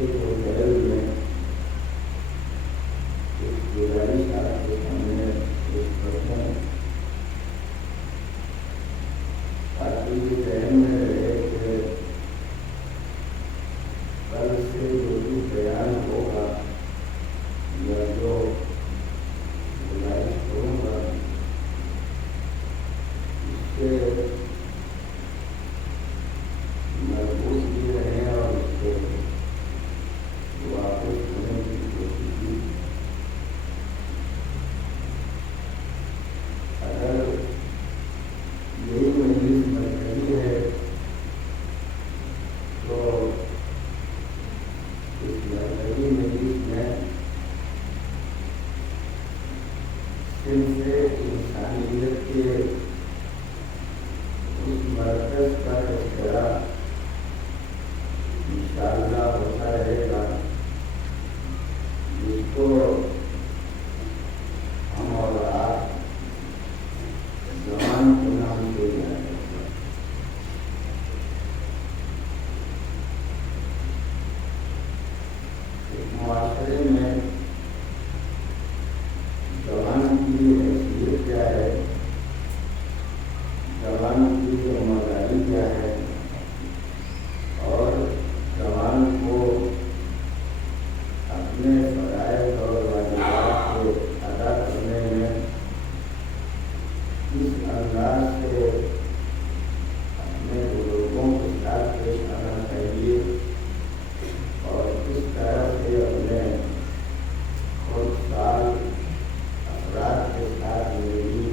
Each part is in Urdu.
سے جو پہل میں ایک گزارش آپ کے سامنے پیش کرتا ہوں تاکہ یہ ذہن میں رہے کہ کل سے جو بیان ہوگا یا جو گزارش کروں گا اس سے محفوظ بھی رہیں اور اس سے واپس ہونے کی کوشش کی. اگر یہی مجلس مرکزی ہے تو اس مرکزی مجلس میں صرف انسانیت کے اس مرکز کا تذکرہ انشاءاللہ ہوتا رہے گا جس کو ہم اور آپ زمان کے نام سے جانے گا. معاشرے میں زبان کی حیثیت کیا ہے, زبان کی ذمہ داری کیا ہے اور زبان کو اپنے فرائض اور واجبات کو ادا کرنے میں کس انداز سے اپنے بزرگوں کے ساتھ پیش آنا چاہیے اور کس طرح سے اپنے خود سال افراد کے ساتھ زندگی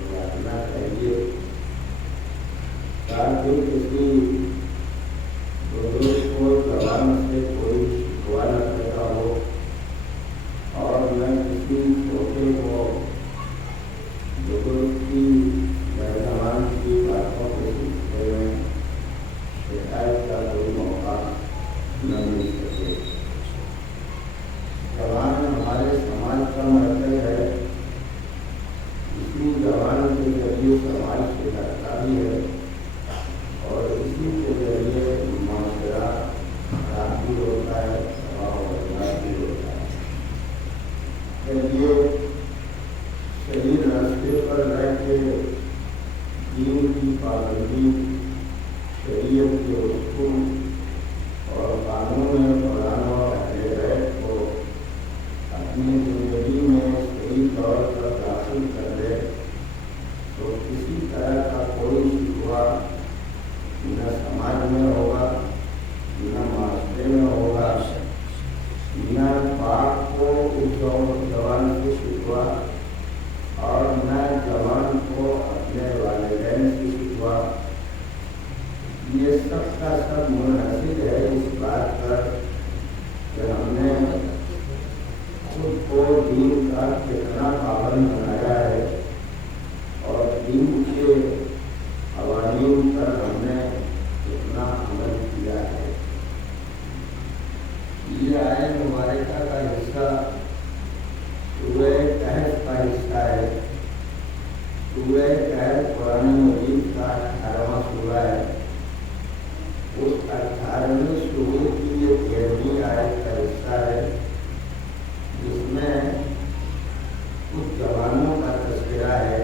گزارنا چاہیے تاکہ کسی بزرگ کو زبان سے کوئی شکوہ نہ پیدا ہو اور نہ کسی چھوٹے کو بزرگ کی یا زبان کی باتوں کے سلسلے میں شکایت کا کوئی موقع نہ مل سکے. زبان ہمارے سماج کا مرکز ہے, اسی زبان کے ذریعے سماج سے لگتا بھی ہے اور اسی کے ذریعے معاشرہ خراب بھی ہوتا ہے, تباہ و برباد بھی ہوتا ہے. یہ صحیح راستے پر رہ کے دین کی پابندی, شریعت کے اصول اور قانون قرآن اور اہل بیت کو اپنی زندگی میں صحیح طور پر داخل کر دے تو کسی طرح کا کوئی شکوہ نہ سماج میں ہوگا, نہ معاشرے میں ہوگا, نہ پاک کو اس زبان سے شکوہ اور نہ جوان کو اپنے والدین سے شکوہ. یہ سب کا سب منحصر ہے اس بات پر کہ ہم نے خود کو دین کا کتنا پابند بنایا ہے اور دین کے قوانین پر ہم نے کتنا عمل کیا ہے. یہ آیت مبارکہ کا حصہ سورہ کہف کا حصہ ہے. سورہ کہف قرآن مجید کا 18واں سورہ ہے. اس 18ویں سورے کی یہ 13ویں آیت کا حصہ ہے جس میں کچھ جوانوں کا تذکرہ ہے.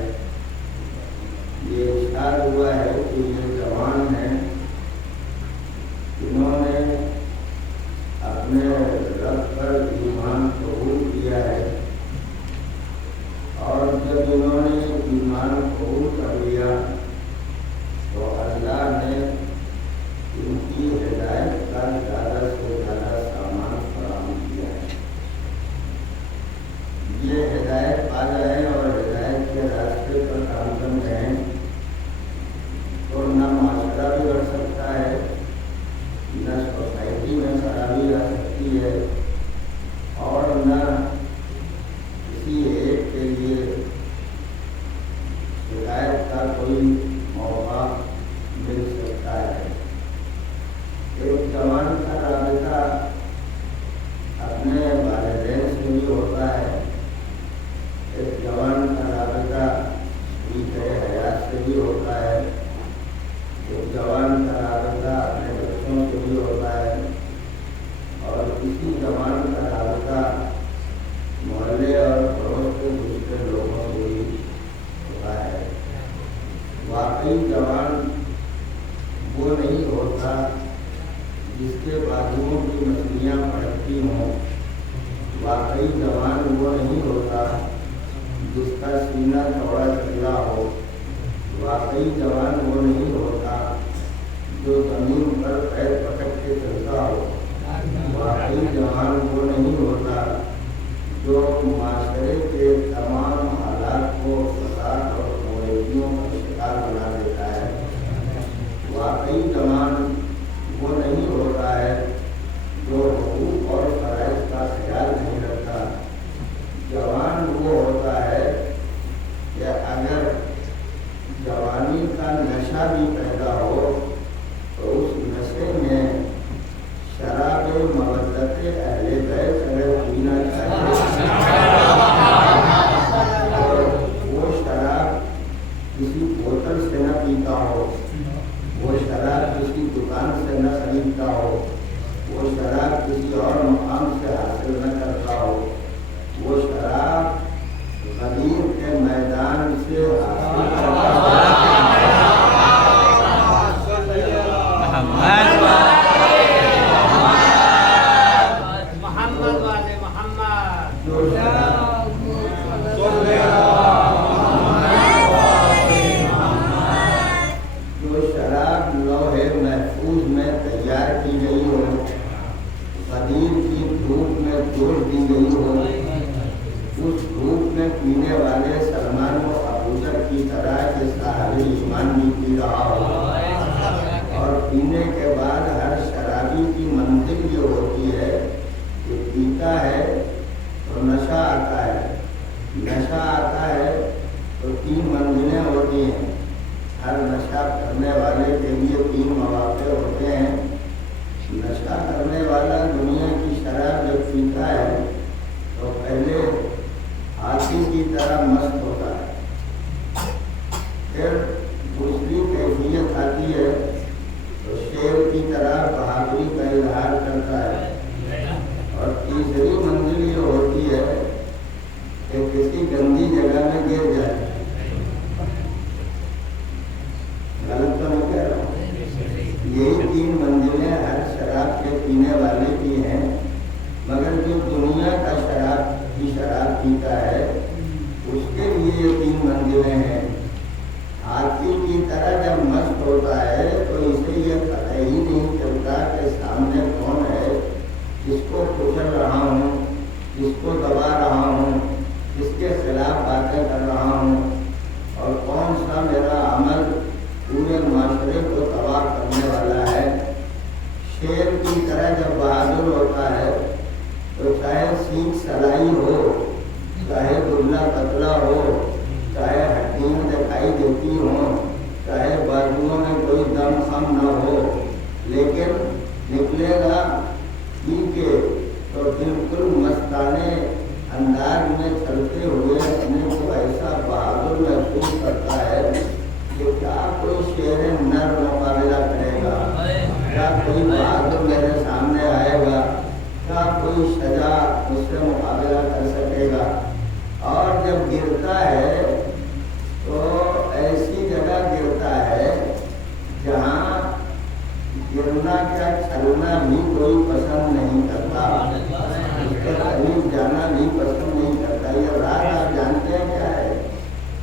یہ اشارہ ہوا ہے کہ یہ جوان ہیں جنہوں نے اپنے رب پر ایمان قبول کیا ہے اور جب انہوں نے ایمان قبول کر لیا تو اللہ نے ان کی ہدایت کا زیادہ سے زیادہ سامان فراہم کیا ہے. یہ ہدایت پا جائیں اور ہدایت کے راستے پر کام کر رہیں تو نہ معاشرہ بھی بڑھ سکتا ہے, نہ سوسائٹی میں خرابی آ سکتی ہے اور نہ کسی ایک کے لیے شکایت کا کوئی اسی زبان کا رابطہ محلے اور پڑوس کے دوسرے لوگوں سے بھی ہوتا ہے۔ واقعی جوان وہ نہیں ہوتا جس کے بازوؤں کی مچھلیاں پڑکتی ہوں، واقعی جوان وہ نہیں ہوتا جس کا سینہ چوڑا چلا ہو، واقعی جوان وہ نہیں ہوتا جو زمین پر پیر پٹک کے چلتا ہو، واقعی جوان وہ نہیں ہوتا جو معاشرے کے تمام حالات کو فساد اور مویشیوں کا شکار بنا دیتا ہے، واقعی جوان وہ نہیں ہوتا ہے جو حقوق اور فرائض کا خیال نہیں رکھتا، جوان وہ ہوتا ہے کہ اگر جوانی کا نشہ بھی پیدا ہو تو اس نشے میں شراب مودت اہل بیت اگر پینا چاہے اور وہ شراب کسی بوتل سے نہ پیتا ہو، وہ شراب کسی دکان سے نہ خریدتا ہو، وہ شراب کسی اور مقام سے حاصل نہ کرتا ہو، وہ شراب غدیر کے میدان سے حاصل کرتا ہو، جو شراب لوہے محفوظ میں تیار کی گئی ہو، غدیر کی دھوپ میں جوش دی گئی ہو، اس دھوپ میں پینے والے سلمان و ابوذر کی طرح کے صاحب ایمان بھی پی رہا ہو، اور پینے کے بعد ہر شرابی کی منزل یہ ہوتی ہے کہ پیتا ہے تو نشہ آتا ہے، نشہ آتا ہے تو 3 منزلیں ہوتی ہیں، ہر نشہ کرنے والے کے لیے 3 مواقع ہوتے ہیں۔ نشہ کرنے والا دنیا کی شراب جب پیتا ہے تو پہلے ہاتھی کی طرح مست ہوتا ہے، پھر دوسری کیفیت آتی ہے تو شیر کی طرح بہادری کا اظہار کرتا ہے، اور تیسری منزل یہ ہوتی ہے کہ کسی گندی جگہ میں گر جائے۔ غلط تو نہیں کہہ رہا ہوں، یہی 3 منزلیں ہر شراب کے پینے والے کی ہیں، مگر جو دنیا کا شراب پیتا ہے اس کے لیے یہ 3 منزلیں ہیں۔ ہاتھی کی طرح جب مست ہوتا ہے تو اسے یہ پتہ ہی نہیں چلتا کہ سامنے کون ہے، جس کو کچل رہا ہوں، جس کو دبا رہا ہوں، جس کے خلاف باتیں کر رہا ہوں، اور کون سا میرا عمل پورے معاشرے کو تباہ کرنے والا ہے۔ شیر کی طرح جب بہادر ہوتا ہے تو چاہے سینگ سلائی ہو، چاہے دبلا پتلا ہو، چاہے ہڈیاں دکھائی دیتی ہوں، چاہے بازوؤں میں کوئی دم خم نہ ہو، لیکن نکلے گا پی کے تو بالکل مستانه انداز میں چلتے ہوئے اپنے کو ایسا بہادر محسوس کرتا ہے کہ کیا کوئی شیر نر مقابلہ کرے گا، کیا کوئی بہادر میرے سامنے آئے گا، کیا کوئی شجاع مجھ سے مقابلہ کر سکے گا۔ اور جب گرتا ہے تو ایسی جگہ گرتا ہے جہاں گرنا کیا چلنا بھی کوئی پسند نہیں کرتا، اس کے قریب جانا بھی پسند نہیں کرتا۔ یہ رات آپ جانتے ہیں کیا ہے؟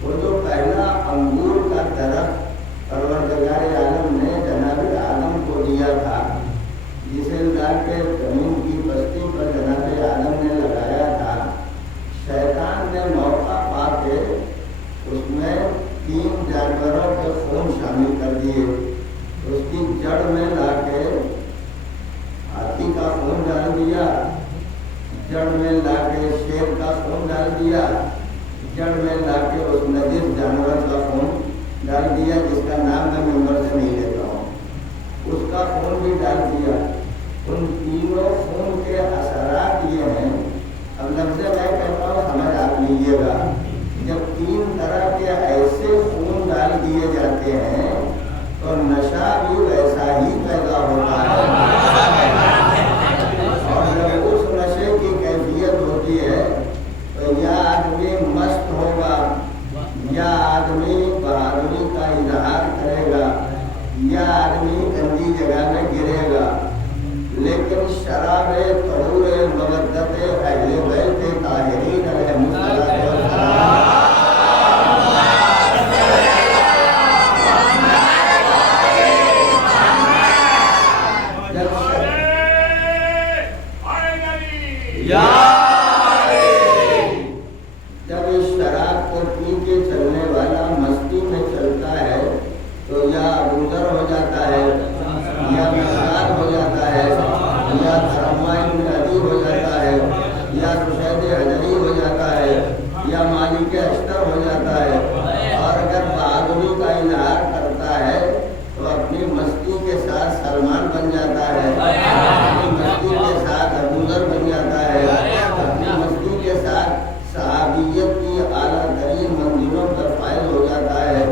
وہ جو پہلا انگور کا درخت پروردگار عالم نے جناب عالم کو دیا تھا، جسے لا کے زمین کی بستی پر جناب عالم نے لگایا تھا، شیطان نے موقع پا کے اس میں 3 جانوروں کے خون شامل کر دیے، اس کی جڑ میں لا کے ہاتھی کا خون ڈال دیا، جڑ میں لا کے شیر کا خون ڈال دیا، جڑ میں لا کے اس نجس جانور کا خون ڈال دیا جس کا نام میں ممبر سے نہیں لیتا ہوں، اس کا خون بھی ڈال دیا۔ ان تینوں خون کے اثرات یہ ہیں، اب لفظ میں کہتا ہوں سمجھ آپ لیجیے گا، جب 3 طرح کے ایسے خون ڈال دیے جاتے ہیں تو نشہ بھی ویسا ہی پیدا ہوتا ہے، اور جب جب اس شراب کو پی کے چلنے والا مستی میں چلتا ہے تو یا ابوذر ہو جاتا ہے، یا مقداد ہو جاتا ہے، یا کرما بن عدی ہو جاتا ہے، یا رشید حجری ہو جاتا ہے، یا مالک اشتر ہو جاتا ہے، اور اگر بہادری کا اظہار کرتا ہے تو اپنی مستی کے ساتھ سلمان بن جاتا ہے، اپنی مستی کے ساتھ ابوذر بن جاتا ہے، اپنی مستی کے ساتھ صحابیت کی اعلیٰ ترین منزلوں پر فائز ہو جاتا ہے۔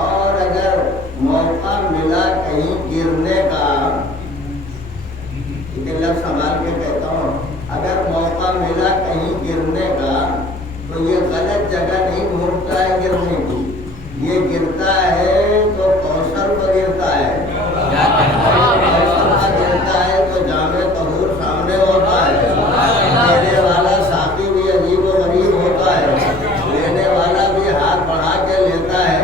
اور اگر موقع ملا کہیں گرنے کا، یہ لفظ سنبھال کے کہتا ہوں، اگر موقع ملا کہیں گرنے کا تو یہ غلط جگہ نہیں ڈھونڈتا ہے گرنے کی، یہ گرتا ہے تو کوثر پر گرتا ہے، کوثر پر گرتا ہے تو جامع طہور سامنے ہوتا ہے، دینے والا ساقی بھی عجیب و غریب ہوتا ہے، لینے والا بھی ہاتھ بڑھا کے لیتا ہے۔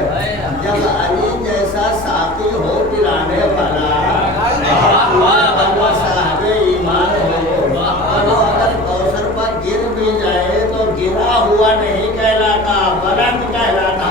جب علی جیسا ساقی ہو پلانے والا صاحب ایمان ہو، اور وہ اگر کوثر پر گر بھی جائے تو گرا ہوا نہیں کہلاتا، بلند کہلاتا۔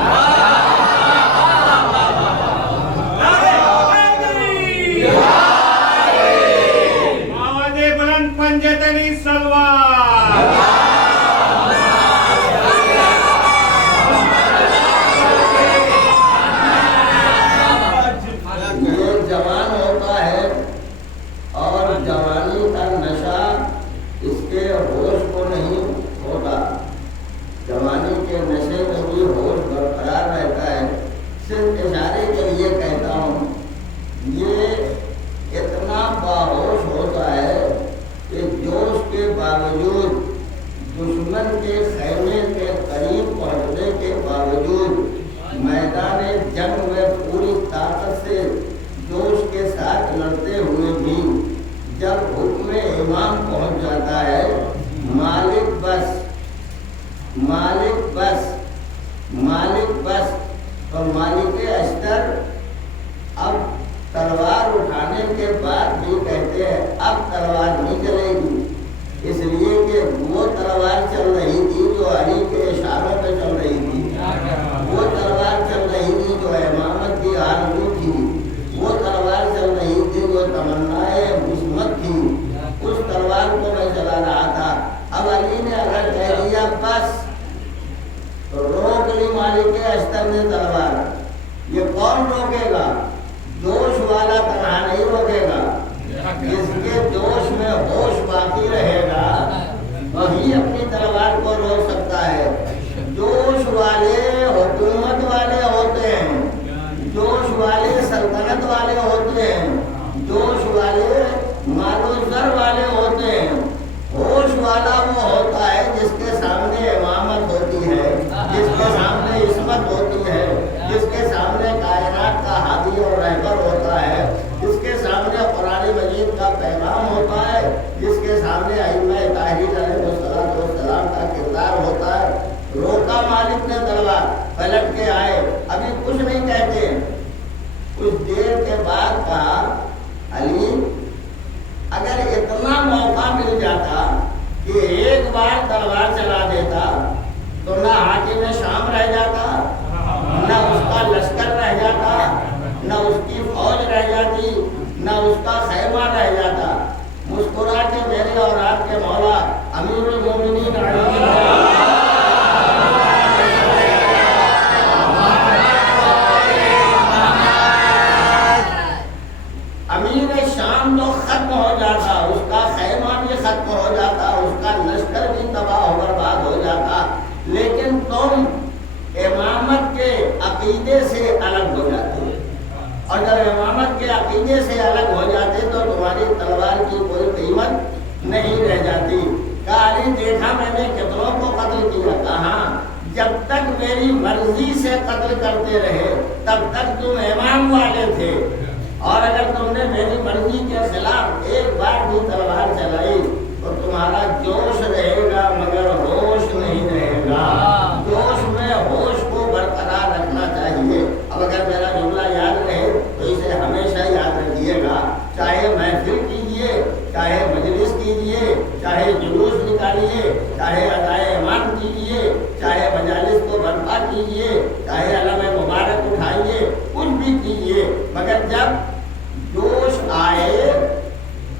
چاہے محفل کیجیے، چاہے مجلس کی کیجیے، چاہے جلوس نکالیے، چاہے ادائے ایمان کیجیے، چاہے مجالس کو برپا کیجیے، چاہے علم مبارک اٹھائیے، کچھ بھی کیجیے، مگر جب جوش آئے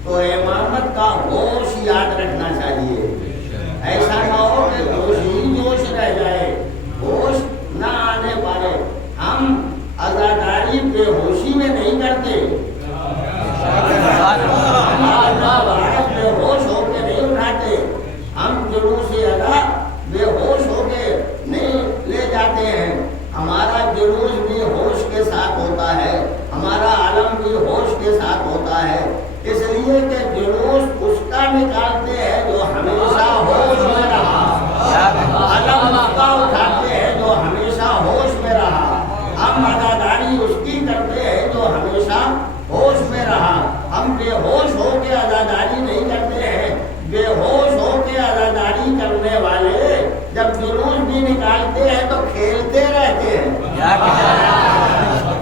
تو امامت کا ہوش یاد رکھنا چاہیے۔ ایسا نہ ہو کہ جوش ہی جوش رہ جائے، ہوش نہ آنے پائے۔ ہم عزاداری بے ہوشی میں نہیں کرتے، بے ہوش ہو کے نہیں اٹھاتے، ہم جلوس ادا بے ہوش ہو کے نہیں لے جاتے ہیں۔ ہمارا جلوس بھی ہوش کے ساتھ ہوتا ہے، ہمارا علم بھی ہوش کے ساتھ ہوتا ہے، اس لیے کہ جلوس اس کا نکالتے ہیں جو ہمیشہ ہوش میں رہا، علم اس کا اٹھاتے ہیں جو ہمیشہ ہوش میں رہا، ہم عزاداری اس کی کرتے ہیں جو ہمیشہ ہوش میں رہا۔ ہم بے ہوش ہو کے عزاداری نہیں کرتے ہیں، بے ہوش ہو کے عزاداری کرنے والے جب جلوس بھی نکالتے ہیں تو کھیلتے رہتے ہیں۔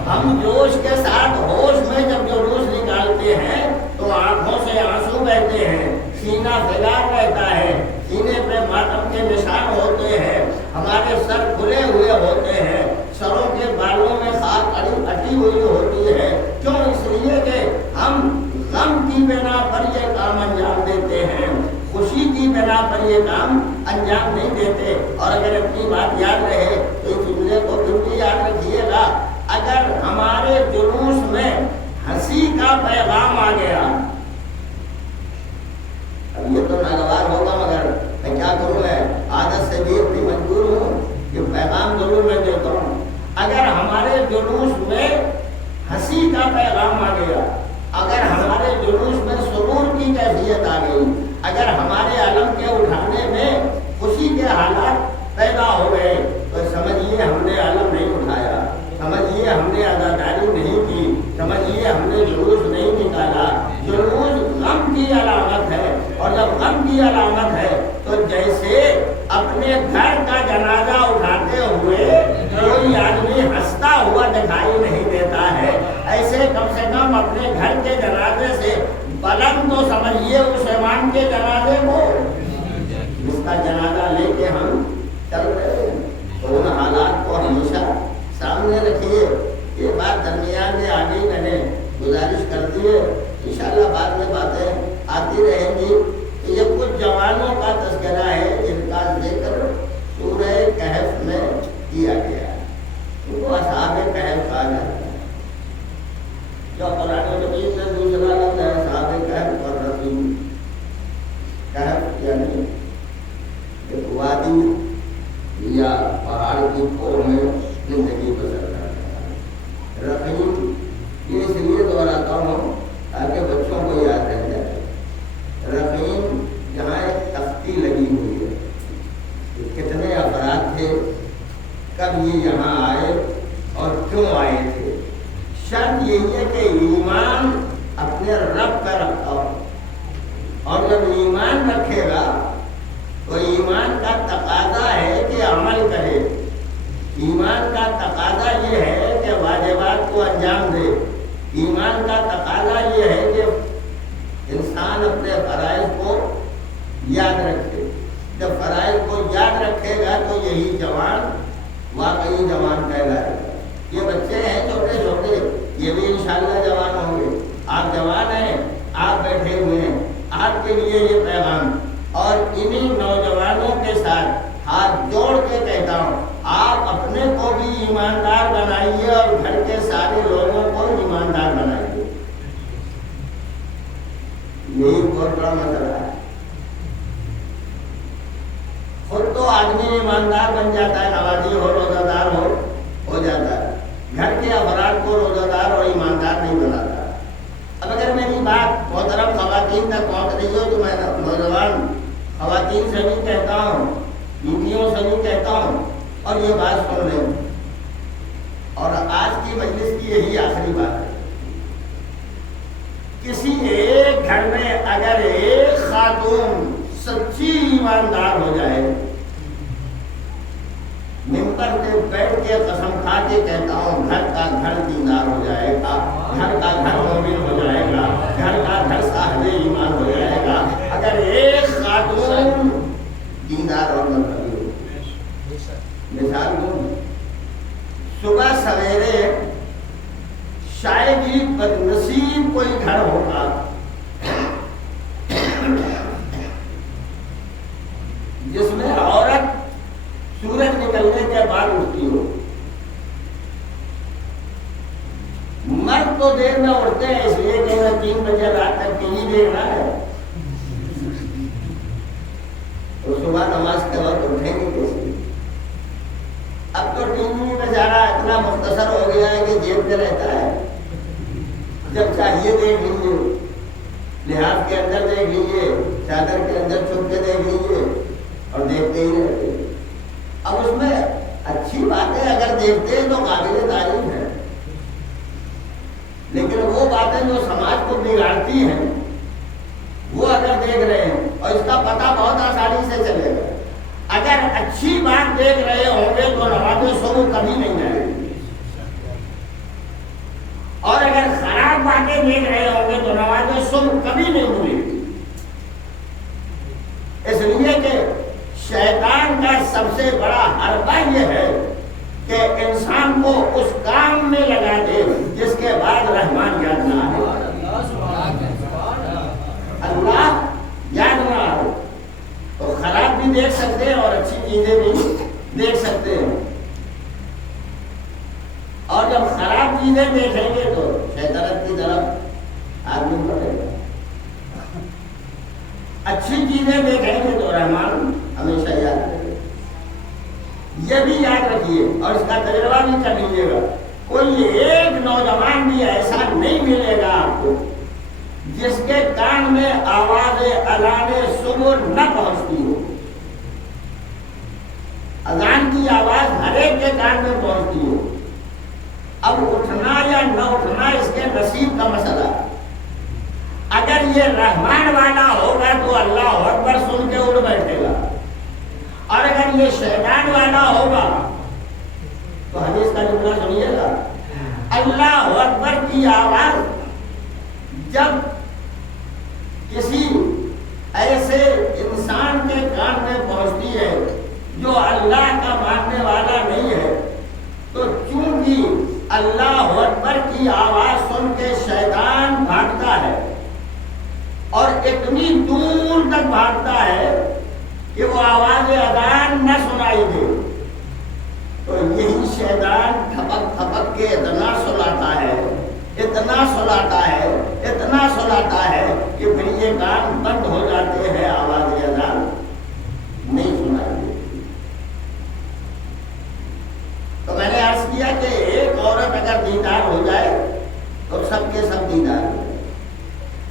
ہم جوش کے ساتھ ہوش میں جب جلوس نکالتے ہیں تو آنکھوں سے آنسو بہتے ہیں، سینہ پھیلا رہتا ہے، سینے پہ ماتم کے نشان ہوتے ہیں، ہمارے سر کھلے ہوئے ہوتے ہیں، سروں کے بالوں میں خاک اٹی ہوئی ہوتی ہے۔ کیوں؟ اس لیے کہ ہم غم کی بنا پر یہ کام انجام دیتے ہیں، خوشی کی بنا پر یہ کام انجام نہیں دیتے۔ اور اگر اپنی بات یاد رہے تو اس جملے کو پھر بھی یاد رکھیے گا، اگر ہمارے جلوس میں ہنسی کا پیغام آ گیا، اب یہ تو ناگوار ہوگا مگر میں کیا کروں، میں عادت سے بھی اتنی مجبور ہوں، یہ پیغام ضرور میں دیتا ہوں۔ اگر ہمارے جلوس میں ہنسی کا پیغام آ گیا، اگر ہمارے جلوس میں سرور کی کیفیت آ گئی، اگر ہمارے علم کے اٹھانے میں خوشی کے حالات پیدا ہو گئے، تو سمجھیے ہم نے علم نہیں اٹھایا، سمجھیے ہم نے عزاداری نہیں کی، سمجھیے ہم نے جلوس نہیں نکالا۔ جلوس غم کی علامت ہے، اور جب غم کی علامت ہے تو جیسے اپنے گھر کا جنازہ اٹھاتے ہوئے کوئی آدمی ہنستا ہوا دکھائی نہیں دیتا ہے، ایسے کم سے کم اپنے گھر کے جنازے سے بلند تو سمجھیے اس ایمان کے جنازے کو جس کا جنازہ لے کے ہم چل رہے ہیں۔ تو ان حالات کو ہمیشہ سامنے رکھیے۔ یہ بات درمیان میں آگے میں نے گزارش کر دی ہے، انشاءاللہ بعد میں باتیں آتی رہیں گی۔ یہ کچھ جوانوں کا تذکرہ ہے جن کا ذکر سورہ کہف میں کیا گیا ہے، ان کو اصحاب کہف کہا جاتا ہے۔ جو قرآن مجید میں دوسرا لفظ ہے اصحاب کہف اور رقیم۔ کہف یعنی ایک وادی یا پہاڑ کی کوہ میں زندگی بسر کرتا ہے۔ رقیم یہ اس لیے دہراتا ہوں تاکہ بچوں کو یاد رہ جائے۔ رقیم جہاں ایک تختی لگی ہوئی ہے کہ کتنے افراد تھے، کب یہ یہاں آئے اور کیوں آئے تھے۔ شرط یہی ہے کہ ایمان اپنے رب کا رکھتا ہو، اور جب ایمان رکھے گا تو ایمان کا تقاضا ہے کہ عمل کرے، ایمان کا تقاضا یہ ہے کہ واجبات کو انجام دے، ایمان کا تقاضا یہ ہے کہ انسان اپنے فرائض کو یاد رکھے۔ جب فرائض کو یاد رکھے گا تو یہی جوان واقعی جوان کہلائے گا۔ یہ بچے ہیں چھوٹے چھوٹے، یہ بھی انشاءاللہ جوان ہوں گے۔ آپ جوان ہیں، آپ بیٹھے ہوئے ہیں، آپ کے لیے یہ پیغام، اور انہی نوجوانوں کے ساتھ ہاتھ جوڑ کے کہتا ہوں، آپ اپنے کو بھی ایماندار بنائیے اور گھر کے سارے لوگوں کو ایماندار بنائیے۔ یہی بہت بڑا مسئلہ ہے۔ خود تو آدمی ایماندار بن جاتا ہے، نمازی ہو، روزہ دار ہو جاتا ہے، گھر کے افراد کو روزہ دار اور ایماندار نہیں بناتا۔ اب اگر میری بات محترم خواتین تک پہنچ رہی ہو تو میں نوجوان خواتین سے بھی کہتا ہوں، بیویوں سے بھی کہتا ہوں، اور یہ بات سن لیں، اور آج کی مجلس کی یہی آخری بات ہے۔ کسی ایک گھر میں اگر ایک خاتون سچی ایماندار ہو جائے، ممبر پہ بیٹھ کے قسم کھا کے کہتا ہوں، گھر کا گھر دیندار ہو جائے گا، گھر کا گھر مومن ہو جائے گا، گھر کا گھر صاحب ایمان ہو جائے گا۔ اگر صبح نماز کے وقت اٹھیں گے کیسے؟ اب تو ٹی وی بیچارہ اتنا مختصر ہو گیا ہے کہ جیب میں رہتا ہے، جب چاہیے دیکھ لیجیے، لحاظ کے اندر دیکھ لیجیے، چادر کے اندر چھپ کے دیکھ لیجیے اور دیکھتے ہی رہتے ہیں۔ اب اس میں اچھی باتیں اگر دیکھتے ہیں تو قابل تعریف ہے، لیکن وہ باتیں جو سماج کو بگاڑتی ہیں وہ اگر دیکھ رہے ہیں، اور اس کا پتہ بہت آسانی سے چلے گا، اگر اچھی بات دیکھ رہے ہوں گے تو نماز صبح کبھی نہیں آئے گی، اور اگر خراب باتیں دیکھ رہے ہوں گے تو نماز صبح کبھی نہیں ہوئے گی۔ اس لیے کہ شیطان کا سب سے بڑا حربہ یہ ہے کہ انسان کو اس کام میں لگا دے جس کے بعد رحمان یاد نہ آئے، اللہ یاد نہ آئے۔ تو خراب بھی دیکھ سکتے ہیں اور اچھی چیزیں بھی دیکھ سکتے ہیں، اور جب خراب چیزیں دیکھیں گے تو شیطانت کی طرف آدمی بڑھے گا، اچھی چیزیں دیکھیں گے تو رحمان ہمیشہ یاد رکھے گا۔ یہ بھی یاد رکھیے اور اس کا تجربہ بھی کر لیجیے گا، کوئی ایک نوجوان بھی ایسا نہیں ملے گا آپ کو جس کے کان میں آواز اذان صبح نہ پہنچتی ہو۔ اذان کی آواز ہر ایک کے کان میں پہنچتی ہو، اب اٹھنا یا نہ اٹھنا اس کے نصیب کا مسئلہ ہے۔ اگر یہ رحمان والا ہوگا تو اللہ اکبر سن کے اٹھ بیٹھے گا، اور اگر یہ شیطان والا ہوگا تو حدیث کا جملہ سنیے گا، اللہ اکبر کی آواز جب کسی ایسے انسان کے کان میں پہنچتی ہے جو اللہ کا ماننے والا نہیں ہے، تو چونکہ اللہ اکبر کی آواز سن کے شیطان بھاگتا ہے اور اتنی دور تک بھاگتا ہے کہ وہ آواز اذان نہ سنائی دے، تو یہی شیطان تھپک تھپک کے اتنا سلاتا ہے، اتنا سلاتا ہے، اتنا سلاتا ہے کہ پھر یہ کان بند ہو جاتے ہیں، آواز اذان نہیں سنائی دیتی۔ تو میں نے عرض کیا کہ ایک عورت اگر دیندار ہو جائے تو سب کے سب دیندار ہو جائے۔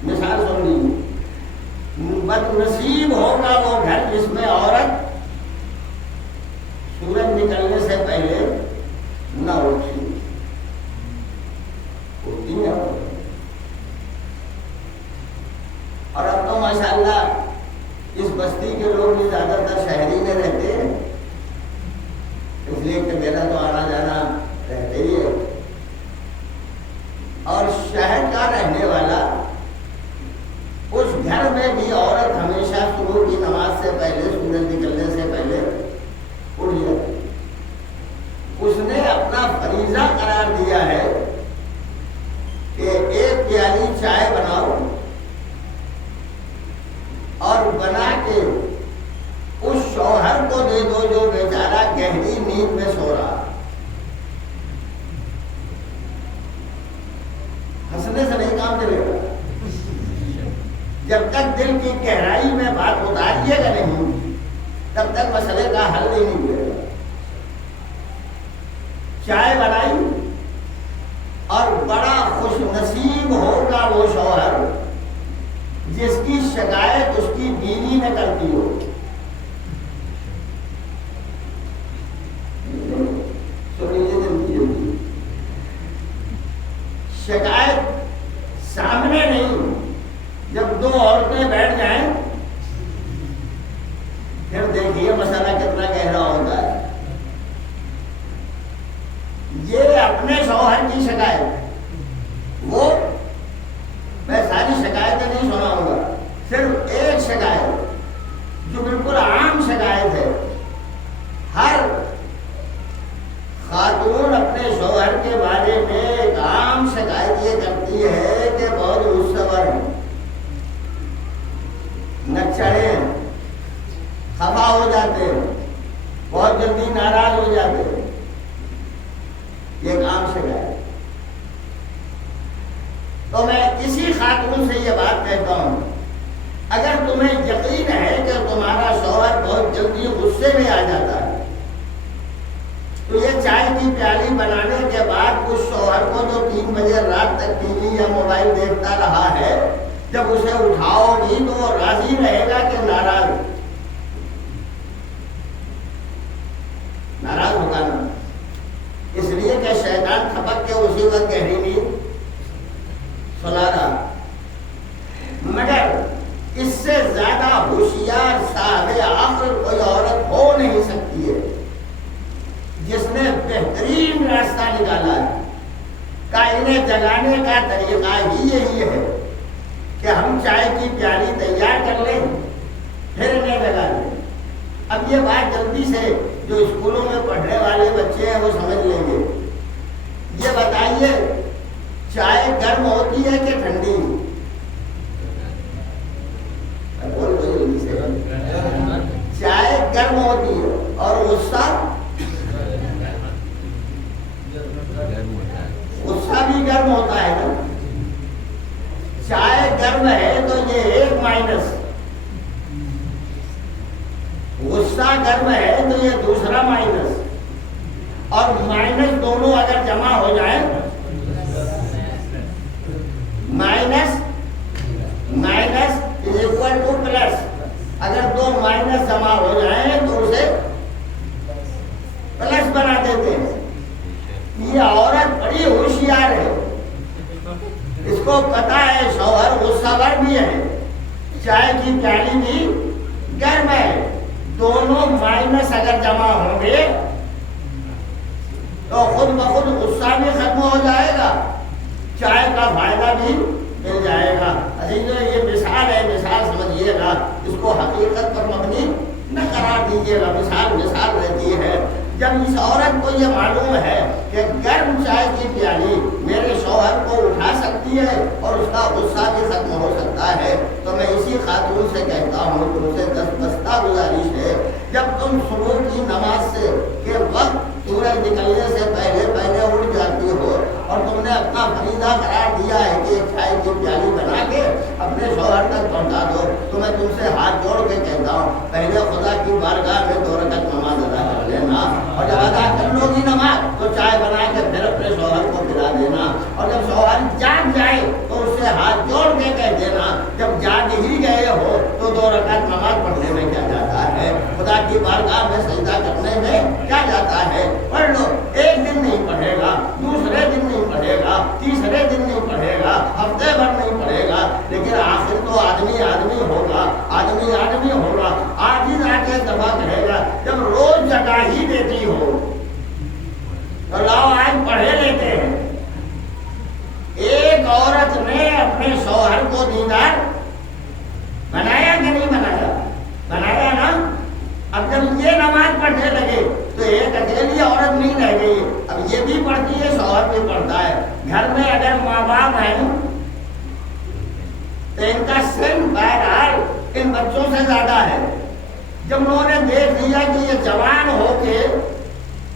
مثال سن لیجیے، بد نصیب ہوگا وہ گھر جس میں عورت سورج نکلنے سے پہلے نہ اٹھی ہے۔ اور اب تو ماشاءاللہ اس بستی کے لوگ بھی زیادہ تر شہری میں رہتے ہیں، اس لیے کہ میرا تو آنا جانا رہتے ہی ہے، اور شہر کا رہنے والا اس گھر میں بھی عورت ہمیشہ صبح کی نماز سے پہلے، سورج نکلنے سے پہلے اٹھ جاتی۔ اس نے اپنا فریضہ قرار دیا ہے کہ ایک پیالی چائے بناؤ اور بنا کے اس شوہر کو دے دو جو بیچارہ گہری نیند میں سو رہا۔ ہنسنے سے نہیں کام چلے گا، جب تک دل کی گہرائی میں بات اتاریے گا نہیں تب تک مسئلے کا حل نہیں ملے گا۔ چائے بنائی اور بڑا خوش نصیب ہوگا وہ شوہر جس کی شکایت اس کی بیوی نے کرتی ہو۔ شکایت سامنے نہیں، جب دو عورتیں بیٹھ جائیں پھر دیکھیے مسئلہ کتنا گہرا ہوتا ہے۔ یہ اپنے شوہر کی شکایت، وہ میں ساری شکایتیں نہیں سناؤں گا، صرف ایک شکایت جو بالکل عام شکایت ہے۔ ہر خاتون اپنے شوہر کے بارے میں ایک عام شکایت یہ کرتی ہے کہ بہت غصہ ہے، نچڑے ہیں، خفا ہو جاتے ہیں، بہت جلدی ناراض ہو جاتے ہیں۔ یہ ایک عام شکایت۔ تو میں اسی خاتون سے یہ بات کہتا ہوں، اگر تمہیں یقین ہے کہ تمہارا شوہر بہت راضی رہے گا کہ ناراض؟ ناراض ہوگا نا، اس لیے کہ شیطان تھپک کے اسی وقت گہری نیند سلا رہا۔ مگر اس سے زیادہ ہوشیار صاحب عقل کوئی عورت ہو نہیں سکتی ہے، جس نے بہترین راستہ نکالا ہے۔ کا انہیں جگانے کا طریقہ ہی یہی ہے کہ ہم چائے کی پیالی تیار کر لیں، پھر انہیں جگا دیں۔ اب یہ بات جلدی سے جو اسکولوں میں پڑھنے والے بچے ہیں وہ سمجھ لیں گے۔ یہ بتائیے چائے گرم ہوتی ہے کہ ٹھنڈی؟ چائے گرم ہوتی ہے اور غصہ بھی گرم ہوتا ہے نا۔ چائے گرم ہے تو یہ ایک مائنس، غصہ گرم ہے تو یہ دوسرا مائنس، اور مائنس دونوں اگر جمع ہو جائیں، minus minus is equal two plus, اگر دو مائنس جمع ہو جائیں تو اسے پلس بنا دیتے ہیں۔ یہ عورت بڑی ہوشیار ہے، اس کو پتا ہے شوہر غصہ ور بھی ہے، چائے کی پیالی بھی گرم ہے، دونوں مائنس اگر جمع ہوں گے تو خود بخود غصہ بھی ختم ہو جائے گا، چائے کا فائدہ بھی مل جائے گا۔ عزیزو یہ مثال ہے، مثال سمجھیے گا، اس کو حقیقت پر مبنی نہ قرار دیجیے گا، مثال مثال رہتی ہے۔ جب اس عورت کو یہ معلوم ہے کہ گرم چائے کی پیالی میرے شوہر کو اٹھا سکتی ہے اور اس کا غصہ بھی ختم ہو سکتا ہے، تو میں اسی خاتون سے کہتا ہوں، تم سے دستبستہ گزارش ہے، جب تم صبح کی نماز سے کے وقت سورج نکلنے سے پہلے پہلے اٹھ جاتی ہو اور تم نے اپنا فریضہ قرار دیا ہے کہ ایک چائے کی پیالی بنا کے اپنے شوہر تک پہنچا دو، تو میں تم سے ہاتھ جوڑ کے کہتا ہوں پہلے خدا کی بارگاہ میں 2 رکعت نماز ادا کر لینا، اور جب ادا کر لو گی نماز تو چائے بنا کے پھر اپنے شوہر کو پلا دینا، اور جب شوہر جاگ جائے تو اس سے ہاتھ جوڑ کے کہہ دینا جب جاگ ہی گئے ہو تو 2 رکعت نماز پڑھنے میں کیا جاتا ہے، خدا کی بارگاہ میں سجدہ کرنے میں کیا جاتا ہے، پڑھ لو۔ ایک دن نہیں پڑھے گا، دوسرے دن نہیں پڑھے گا، تیسرے دن نہیں پڑھے گا، ہفتے بھر نہیں پڑھے گا، لیکن آخر تو آدمی آدمی ہوگا، آدمی آدمی ہوگا، آج ہی آ کے دفعہ کرے گا۔ جب روز جگہ ہی دیتی ہو تو لاؤ آج پڑھے لیتے ہیں۔ ایک عورت نے اپنے شوہر کو دیندار بنایا کہ نہیں بنایا؟ بنایا نا۔ اب جب یہ نماز پڑھنے لگے تو ایک اکیلی عورت نہیں رہ گئی، اب یہ بھی پڑھتی ہے، شوہر بھی پڑھتا ہے۔ گھر میں اگر ماں باپ ہیں تو ان کا سن بہرحال ان بچوں سے زیادہ ہے۔ جب انہوں نے دیکھ لیا کہ یہ جوان ہو کے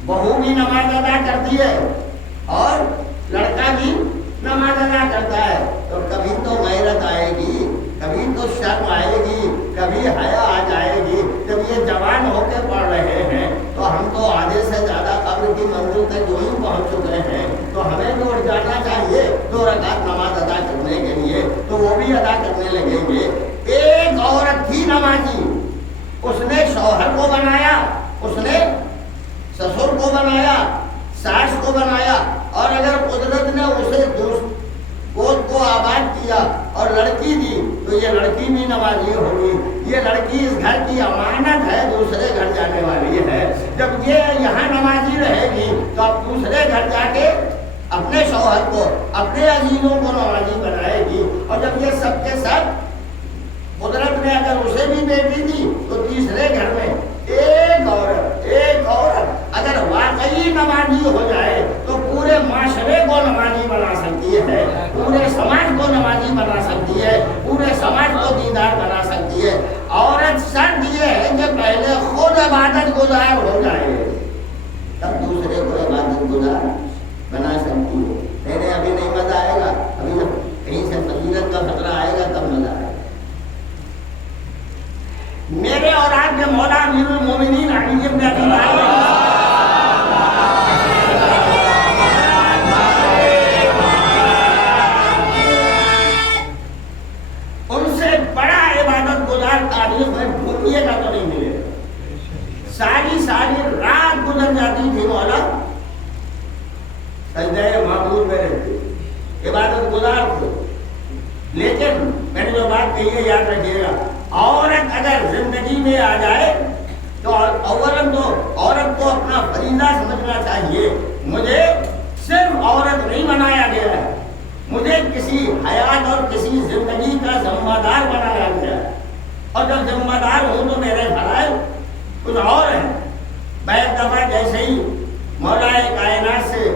بہو بھی نماز ادا کرتی ہے اور لڑکا بھی نماز ادا کرتا ہے، تو کبھی تو غیرت آئے گی، کبھی تو شرم آئے گی، کبھی حیا آ جائے گی۔ جب یہ جوان ہو کے پڑھ رہے ہیں تو ہم تو آدھے سے زیادہ قبر کی منزل تک یوں ہی پہنچ چکے ہیں، تو ہمیں بھی اٹھ جانا چاہیے 2 رکعت نماز ادا کرنے کے لیے، تو وہ بھی ادا کرنے لگیں گے۔ ایک عورت تھی نمازی، اس نے شوہر کو بنایا، اس نے سسر کو بنایا، ساس کو بنایا، اور اگر قدرت نے اسے گود کو آباد کیا اور لڑکی دی تو یہ لڑکی بھی نمازی ہوگی۔ یہ لڑکی اس گھر کی امانت ہے، دوسرے گھر جانے والی ہے۔ جب یہ یہاں نمازی رہے گی تو اب دوسرے گھر جا کے اپنے شوہر کو، اپنے عزیزوں کو نمازی بنائے گی، اور جب یہ سب کے سب قدرت نے اگر اسے بھی بیٹی دی تو تیسرے گھر میں ایک عورت اگر واقعی نمازی ہو جائے تو پورے معاشرے کو نمازی بنا سکتی ہے، پورے سماج کو نمازی بنا سکتی ہے، پورے سماج کو دیندار بنا سکتی ہے۔ عورت شرط یہ ہے کہ پہلے خود عبادت گزار ہو جائے تب دوسرے کو عبادت گزار بنا سکتی ہے۔ پہلے ابھی نہیں مزہ آئے گا، ابھی جب کہیں سے فضیلت کا خطرہ آئے گا تب مزہ آئے گا۔ میرے اور آپ کے مولا امیر المومنین علی بن ابی طالب ان سے بڑا عبادت گزار روپیے کا تو نہیں ملے گا. ساری رات گزر جاتی تھی مولا سجدہ معبود میں رہتے, عبادت گزار تھے. لیکن میں نے جو بات کہی ہے یاد رکھیے گا, عورت اگر زندگی میں آ جائے تو اولاً تو عورت کو اپنا فریضہ سمجھنا چاہیے. مجھے صرف عورت نہیں بنایا گیا ہے, مجھے کسی حیات اور کسی زندگی کا ذمہ دار بنایا گیا ہے, اور جب ذمہ دار ہوں تو میرے فرائض کچھ اور ہیں. بیک دفعہ جیسے ہی مولا کائنات سے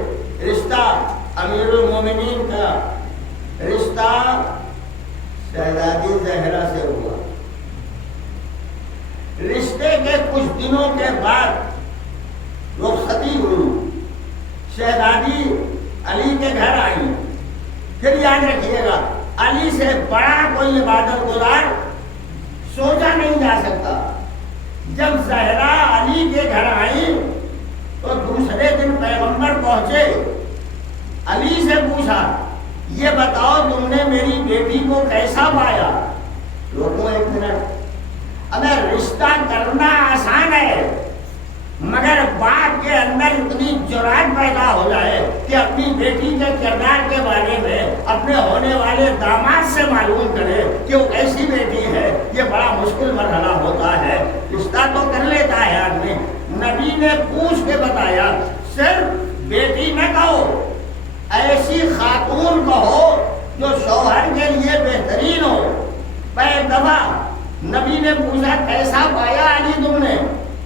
رشتہ امیر المومنین کا رشتہ شہزادی زہرا سے ہوا, رشتے کے کچھ دنوں کے بعد رخصتی ہوئی, شہزادی علی کے گھر آئی. پھر یاد رکھیے گا علی سے بڑا کوئی عبادت گزار سوچا نہیں جا سکتا. جب زہرا علی کے گھر آئی تو دوسرے دن پیغمبر پہنچے, علی سے پوچھا یہ بتاؤ تم نے میری بیٹی کو کیسا پایا. لوگوں ایک منٹ, اگر رشتہ کرنا آسان ہے مگر باپ کے اندر اتنی جرات پیدا ہو جائے کہ اپنی بیٹی کے کردار کے بارے میں اپنے ہونے والے داماد سے معلوم کرے کہ وہ کیسی بیٹی ہے, یہ بڑا مشکل مرحلہ ہوتا ہے. رشتہ تو کر لیتا ہے آدمی, نبی نے پوچھ کے بتایا. صرف بیٹی نہ کہو, ایسی خاتون کہو جو شوہر کے لیے بہترین ہو. پہلی دفعہ نبی نے پوچھا کیسا پایا علی تم نے.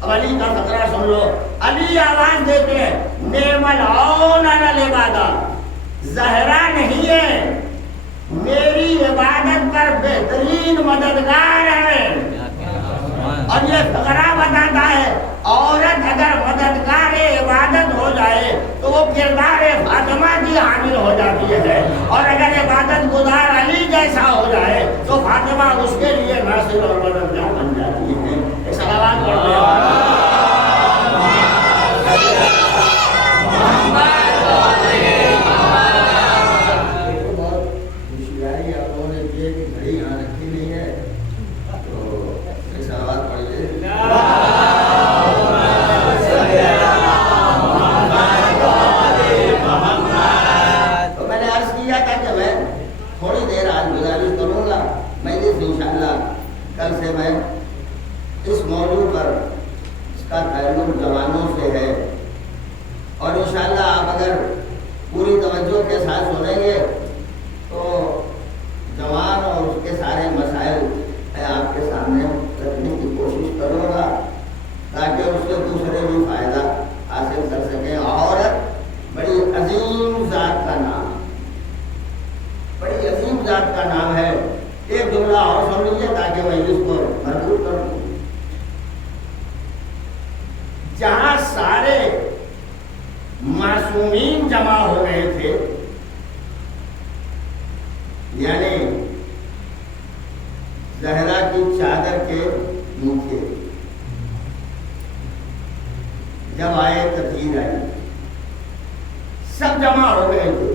اب علی کا فقرہ سن لو. علی آواز دیتے ہیں نعم العون علی العبادہ, زہرا نہیں ہے میری عبادت پر بہترین مددگار ہے. اور یہ فقرہ بتاتا ہے عورت اگر مددگار عبادت ہو جائے تو وہ کردار فاطمہ کی حامل ہو جاتی ہے, اور اگر عبادت گزار علی جیسا ہو جائے تو فاطمہ اس کے لیے ناصر اور مددگار بن جاتی ہے. ایک صلوات پڑھتے ہیں. کل سے میں اس موضوع پر اس کا تعلق جوانوں سے ہے, اور انشاءاللہ آپ اگر پوری توجہ کے ساتھ سنیں گے تو جوان اور اس کے سارے مسائل میں آپ کے سامنے رکھنے کی کوشش کروں گا تاکہ اس سے دوسرے بھی فائدہ حاصل کر سکیں. عورت بڑی عظیم ذات کا نام, بڑی عظیم ذات کا نام ہے. ایک جملہ اور سن لیجیے تاکہ میں اس کو مربوط کر دوں. جہاں سارے معصومین جمع ہو رہے تھے, یعنی زہرا کی چادر کے نیچے جب آئے تطہیر آئی, سب جمع ہو گئے تھے.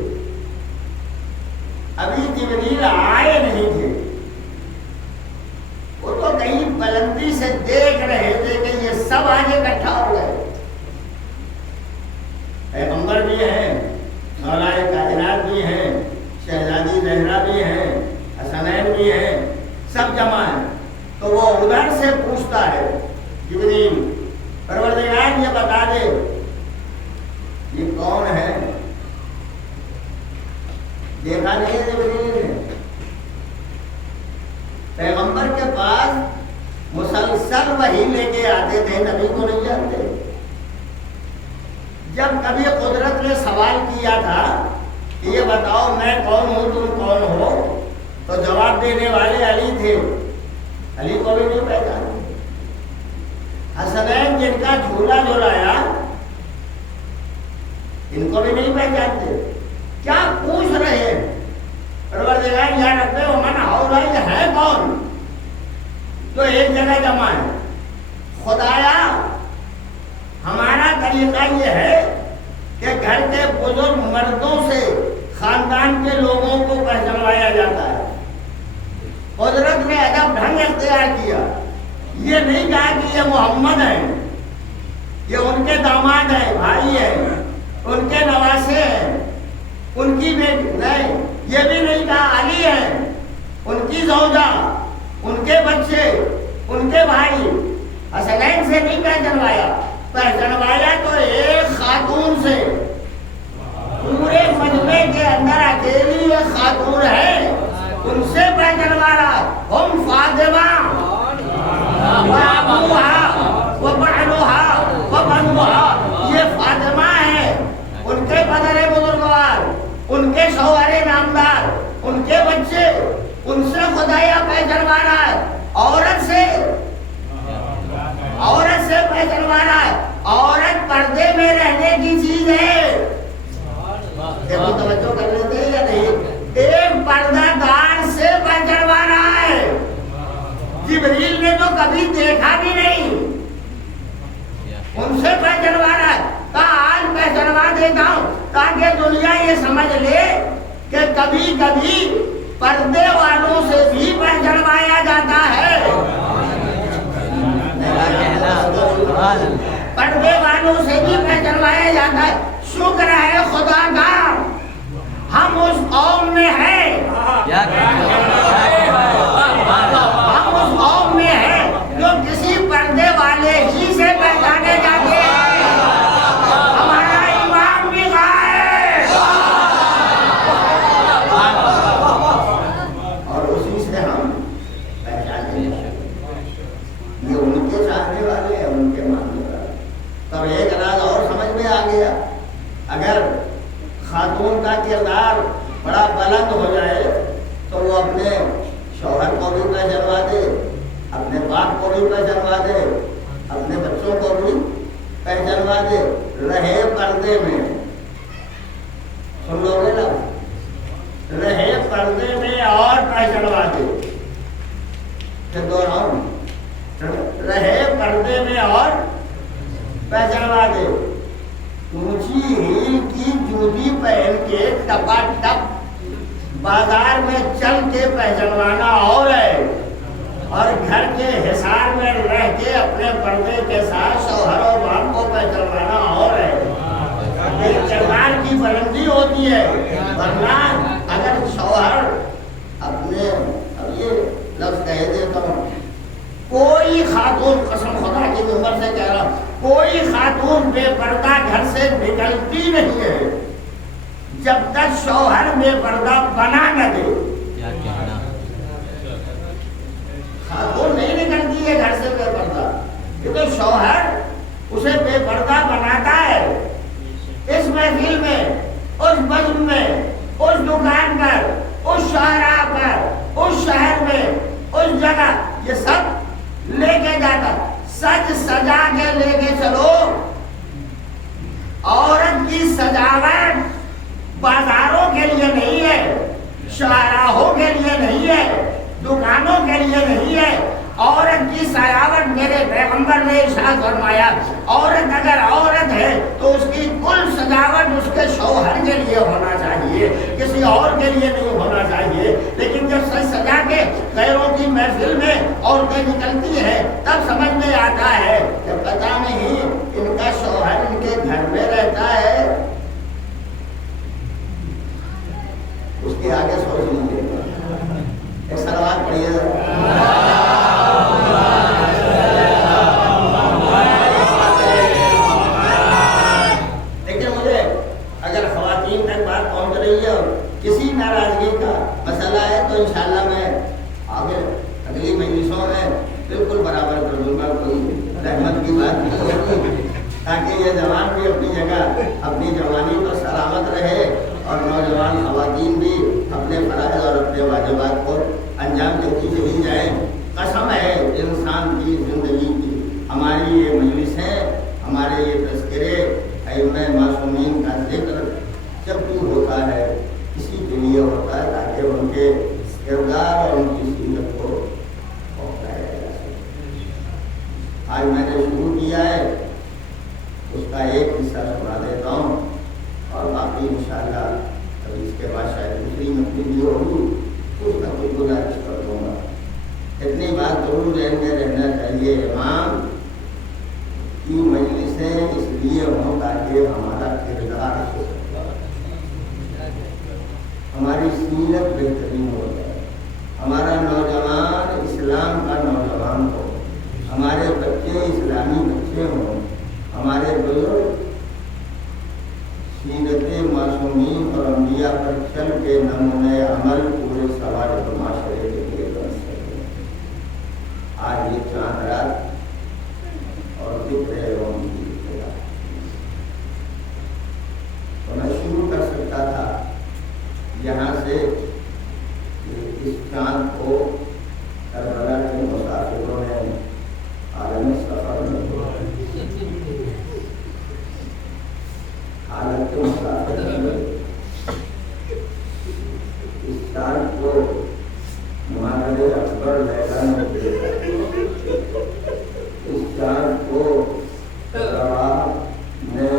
ابھی جبریل آئے نہیں تھے, وہ تو کہیں بلندی سے دیکھ رہے تھے کہ یہ سب آگے اکٹھا ہو گئے. پیغمبر بھی ہیں, مولا کائنات بھی ہیں, شہزادی زہرا بھی ہیں, حسنین بھی ہیں, سب جمع ہیں. تو وہ ادھر سے پوچھتا ہے جبریل پروردگار یہ بتا دے یہ کون ہے. دیکھا نہیں ہے جبریل نے. پیغمبر کے پاس مسلسل وحی لے کے آتے تھے, نبی کو نہیں جانتے. جب کبھی قدرت نے سوال کیا تھا کہ یہ بتاؤ میں کون ہوں تم کون ہو, تو جواب دینے والے علی تھے. علی کو بھی نہیں پہچانے. حسنین جن کا جھولا جھولایا ان کو بھی نہیں پہچانتے. کیا پوچھ رہے ہیں پروردگار یا رب من ہؤلاء ہے کون؟ تو ایک جگہ جمع ہے. خدایا ہمارا طریقہ یہ ہے کہ گھر کے بزرگ مردوں سے خاندان کے لوگوں کو پہچانوایا جاتا ہے. قدرت نے ادب ڈھنگ اختیار کیا, یہ نہیں کہا کہ یہ محمد ہے، یہ ان کے داماد ہے، بھائی ہے، ان کے نواسے ہیں، ان کی بیٹی نہیں، یہ بھی نہیں کہا علی ہے، ان کی زوجہ، ان کے بچے، ان کے بھائی، حسنین سے نہیں پہچنوایا، پہچنوایا تو ایک خاتون سے، پورے مجمع کے اندر اکیلی ایک خاتون ہے، ان سے پہچنوایا، ہم فاطمہ وابوہا وبعلوہا وبنوہا، یہ فاطمہ ہے، ان کے بدر بزرگوار، ان کے شوہر نامدار، ان کے بچے، ان سے خدایا پہچنوا رہا ہے، عورت سے پہچنوا رہا ہے، عورت پردے میں رہنے کی چیز ہے، دیکھو توجہ کر لیتے ہیں یا نہیں، ایک پردہ دار سے پہچنوا رہا ہے، جبریل نے تو کبھی دیکھا بھی نہیں، ان سے پہچنوا رہا ہے، آج پہچنوا دیتا ہوں تاکہ دنیا یہ سمجھ لے کہ کبھی کبھی پردے والوں سے بھی پہچنوایا جاتا ہے، پردے والوں سے بھی پہچنوایا جاتا ہے، شکر ہے خدا کا ہم اس قوم میں ہیں، ہم اس قوم میں ہیں جو کسی پردے والے ہی سے پہچانے جاتے ہیں، ہمارا ایمان بھی ہے اور اسی سے ہم پہچانے جاتے ہیں، یہ ان کے چاہنے والے ہیں، ان کے ماننے والے۔ تب ایک راز اور سمجھ میں آ گیا، اگر خاتون کا کردار بڑا بلند ہو جائے تو وہ اپنے شوہر کو بھی پہچنوا دے، اپنے باپ کو بھی پہچنوا دے، اپنے بچوں کو بھی پہچنوا دے، رہے پردے میں، سن لو گے نا، رہے پردے میں اور پہچنوا دے، رہے پردے میں اور پہچنوا دے، اونچی ہیل کی جوتی پہن کے ٹپا ٹپ بازار میں چل کے پہچنوانا اور ہے، اور گھر کے حصار میں رہ کے اپنے پردے کے ساتھ شوہر اور باپ کو پہچنوانا اور ہے، ایک کردار کی بلندی ہوتی ہے، ورنہ اگر شوہر اپنے، اب یہ لفظ کہہ دیتا ہوں، کوئی خاتون، قسم خدا کی عمر سے کہہ رہا ہوں، کوئی خاتون بے پردہ گھر سے نکلتی نہیں ہے جب تک شوہر بے پردہ بنا نہ دے، خاتون نہیں نکلتی ہے گھر سے بے پردہ، کیونکہ شوہر اسے بے پردہ بناتا ہے، اس محفل میں، اس بزم میں، اس دکان پر، اس شاہراہ پر، اس شہر میں، اس جگہ، یہ سب لے کے جاتا، سج سجا کے لے کے چلو، عورت کی سجاوٹ بازاروں کے لیے نہیں ہے، شاہراہوں کے لیے نہیں ہے، دکانوں کے لیے نہیں ہے، عورت کی سجاوٹ میرے پیغمبر نے ارشاد فرمایا، عورت اگر عورت ہے تو اس کی کل سجاوٹ اس کے شوہر کے لیے ہونا چاہیے، کسی اور کے لیے نہیں ہونا چاہیے، لیکن جب سج سجا کے غیروں کی محفل میں عورتیں نکلتی ہیں تب سمجھ میں آتا ہے کہ پتہ نہیں ان کا شوہر ان کے گھر میں رہتا ہے، اس کے آگے سوچ لیجیے، ایک سلوات پڑھیے، لیکن مجھے اگر خواتین تک بات پہنچ رہی ہے اور کسی ناراضگی کا مسئلہ ہے تو انشاءاللہ میں آگے اگلی مجلسوں میں بالکل برابر کر دوں گا، کوئی رحمت کی بات نہیں ہوگی، تاکہ یہ جوان بھی اپنی جگہ اپنی جوانی پر سلامت رہے اور نوجوان خواتین بھی اپنے فرائض اور اپنے واجبات کو انجام دیتی چلی جائیں۔ قسم ہے انسان کی زندگی کی، ہماری یہ مجلسیں، ہمارے یہ تذکرے ائمہ معصومین کا ذکر جب بھی ہوتا ہے اسی کے لیے ہوتا ہے تاکہ ان کے کردار اور ان کی سیرت کو پہنچایا جا سکے۔ آج میں نے شروع کیا ہے، اس کا ایک حصہ سنا دیتا ہوں اور باقی انشاءاللہ ابھی اس کے بعد شاید دوسری مجلس بھی ہوگی، اس کا کوئی گزارش کر دوں گا۔ اتنی بات ضرور ذہن میں رہنا چاہیے، امام کی مجلسیں اس لیے ہوں تاکہ ہمارا کردار ہماری سیرت بہترین ہو جائے، ہمارا نوجوان اسلام کا نوجوان ہو، ہمارے بچے اسلامی بچے ہوں، ہمارے بزرگ سیرت معصومین اور انبیاء پر چل کے نمونۂ عمل پورے سماج و معاشرے کے لیے بن سکے۔ آج یہ چاند رات اور ذکر روم کی ابتدا تو میں شروع کر سکتا تھا یہاں سے اس چاند کو کربلا کے مسافروں نے عالم سفر میں حالت کے مسافر میں اس چاند کو مہاراجہ اکبر لیلا نے دیکھا، اس چاند کو روا نے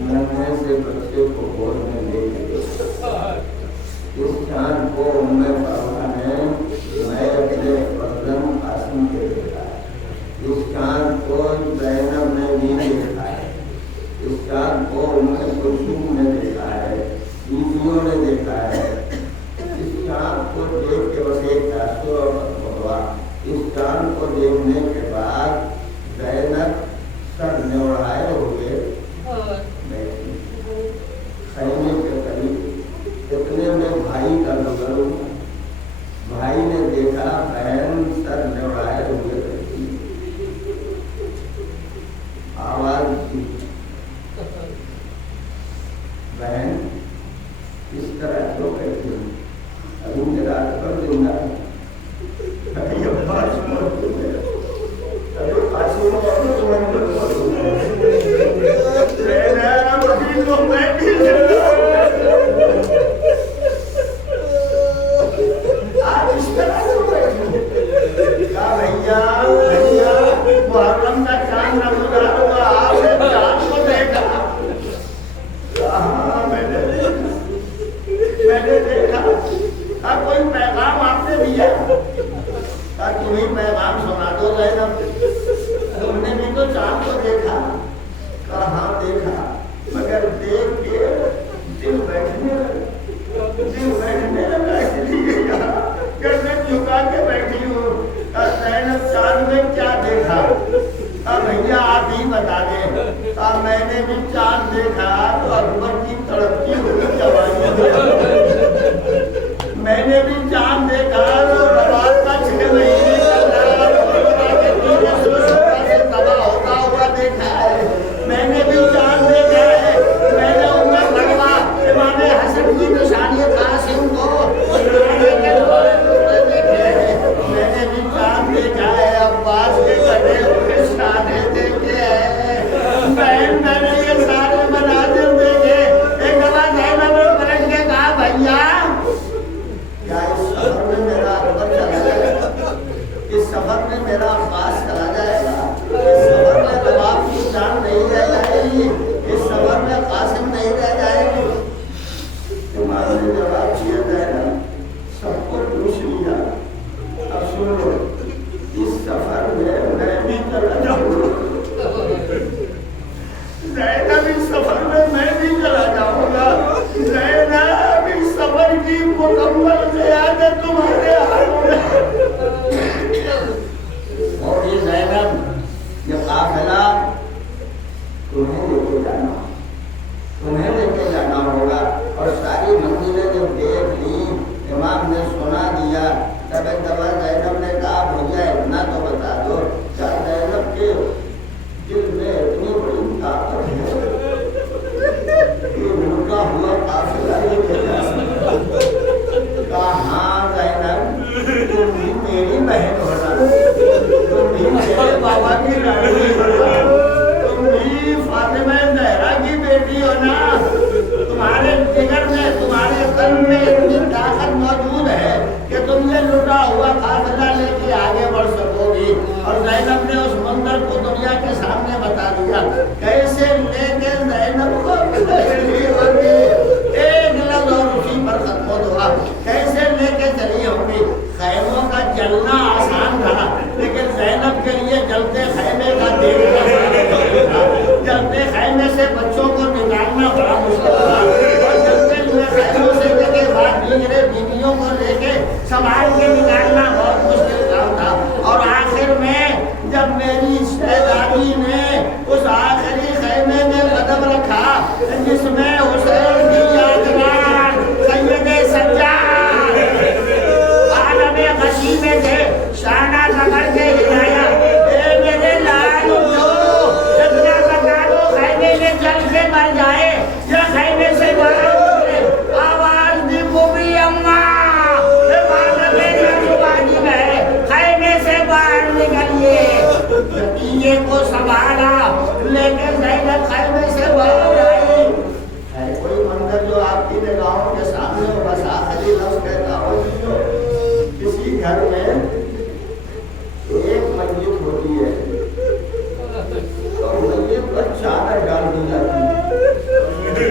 ننھے سے بچے کو گود میں لے کے دیکھا، اس چاند کو ام فرما نے میں اپنے فرزند قاسم کے دیکھا ہے، اس چاند کو زینب نے بھی دیکھا ہے، اس چاند کو ام کلثوم نے دیکھا ہے، بیویوں نے دیکھا ہے، اس چاند کو دیکھ کے بس ایک تاثر اور ہوا، اس چاند کو دیکھنے کے بعد زینب سر نوڑائے ہوئے بیٹھی خیمے کے قریب، اتنے میں بھائی کا نظر ہوا، بھائی نے دیکھا بہن سر نوڑائے ہوئے بیٹھی، آواز دی بہن اس طرح کیوں بیٹھی ہوں، ابھی میرا اکبر زندہ ہے، ابھی عباس موجود ہے، ابھی قاسم موجود محرم کا چاند نظر ہوا، آپ نے چاند کو دیکھا، میں نے دیکھا، کوئی پیغام آپ نے دیا، تمہیں پیغام سنا دو زینب، تم نے بھی تو چاند کو دیکھا، کہاں دیکھا، مگر دیکھ کے دل بیٹھنے لگا، اس لیے گردن جھکا کے بیٹھی ہوں، زینب چاند میں کیا دیکھا؟ بھیا آپ ہی بتا دیں، میں نے بھی چاند دیکھا تو اکبر کی تڑپتی ہوئی جوانی، میں نے بھی چاند دیکھا تو رواز کا 6 مہینے سے تباہ ہوتا ہوا دیکھا ہے، میں نے بھی چاند دیکھا ہے، میں نے عمر بڑھوا امام حسن کی نشانی قاسم کو دیکھے ہیں، میں نے بھی چاند دیکھا ہے، عباس کے کٹے ہوئے شانے دیکھے ہیں، بہن میں نے یہ سارے مناظر دیکھے، ایک دفعہ زینب نے پلٹ کے کہا بھیا کیا اس سفر میں میرا اکبر چلا جائے گا، اس سفر میں میرا عباس چلا جائے گا، اس سفر میں نواب کی جان نہیں رہ جائے گی، اس سفر میں قاسم نہیں رہ جائے گی؟ امام نے جواب دیا زینب سب کو پوچھ لیا، اب سن لو، اس سفر میں بھی چلا جاؤں گا، زینب اس سفر میں بھی چلا جاؤں گا، زینب اس سفر کی مکمل قیادت تمہارے ہاتھ میں، اور یہ زینب لیکن زینب خیمے سے باہر آئی. ہے کوئی منظر جو آپ کی نگاہوں کے سامنے ہو؟ بس آخری لفظ کہتا ہو کسی گھر میں ایک میت ہوتی ہے اور میت پر چادر ڈال دی جاتی ہے.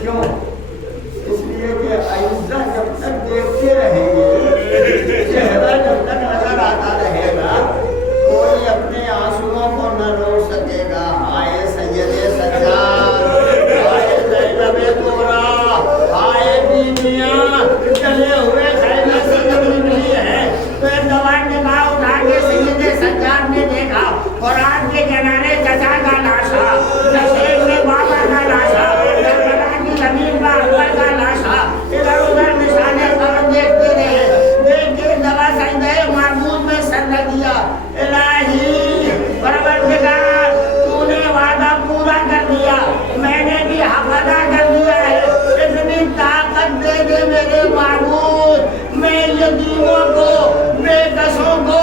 کیوں؟ اس لیے کہ آئندہ جب تک دیکھتے رہیں گے، چہرہ جب تک نظر آتا رہے گا، کوئی اپنے آنسوؤں کو نہ روک سکے گا. ہائے سید سجاد، ہائے زینب کبریٰ، ہائے بیویاں جلے ہوئے خیمے سے جب نکلی ہے. تو ایک دوان نگاہ اٹھا کے سید سجاد نے دیکھا قرآن کے کنارے چچا کا لاشا، نشیب میں بابا کا لاشا، کربلا کی زمین پر اکبر کا لاشا، ادھر ادھر نشانے قبر دیکھتے رہے. دیکھ کے دوا سجدہ معبود میں سر لگیا. الہی پروردگار، تو نے وعدہ پورا کر دیا، میں نے بھی حق ادا کر دیا ہے. اتنی طاقت دے دے میرے معبود، میں یتیموں کو، بے کسوں کو